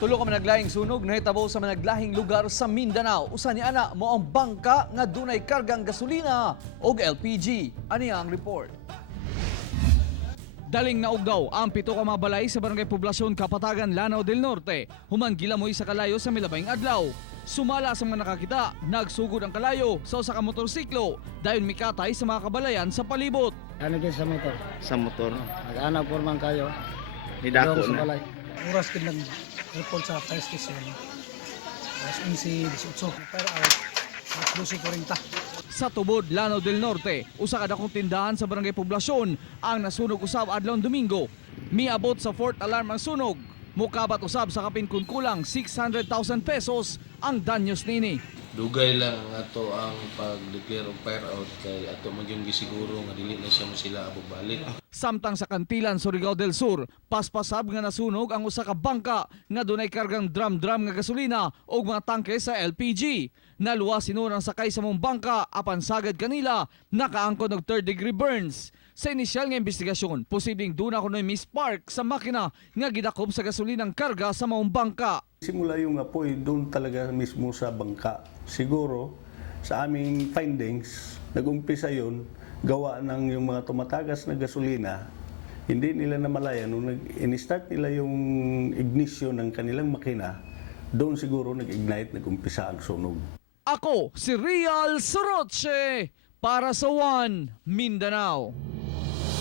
Tulo ka managlaing sunog nahitabo sa managlahing lugar sa Mindanao. Usa ni ana mo ang bangka nga dunay kargang gasolina og LPG. Ani ang report. Daling naugdaw ang 7 ka mabalay sa barangay poblasyon Kapatagan, Lanao del Norte. Human gilamoy sa kalayo sa milabayng adlaw. Sumala sa mga nakakita, nagsugod ang kalayo sa usa ka motorsiklo dayon mikatay sa mga kabalayan sa palibot. Ano din sa motor? Sa motor. Nag-ana po man kayo. Nidako Sa na. balay. Oras din nag-report sa fire station. Alas 11:18. Pero alas 12:40. Sa Tubod, Lanao del Norte, usa ka dakong tindahan sa barangay poblasyon ang nasunog usab adlawng Domingo. Miabot sa 4th alarm ang sunog. Mukabat usab sa kapin kun kulang 600,000 pesos ang danyos nini. Dugay lang ang ato ang pag-declare of fire out kay ato magyong gisiguro nga dili na siya mo sila balik. Samtang sa Cantilan, Surigao del Sur, paspasab nga nasunog ang usa ka bangka nga dunay kargang drum-drum nga gasolina ug mga tangke sa LPG. Naluwa sinun ang sakay sa mong bangka apan sagad kanila nakaangkon og 3rd-degree burns. Sa inisyal nga investigasyon, posibleng duna kunoy mispark sa makina nga gidakob sa gasolinang karga sa maong bangka. Simula yung apoy doon talaga mismo sa bangka. Siguro sa aming findings, nag-umpisa yun, gawa ng yung mga tumatagas na gasolina, hindi nila namalayan. Nung in-start nila yung ignition ng kanilang makina, doon siguro nag-ignite, nag-umpisa ang sunog. Ako si Real Soroche para sa One Mindanao.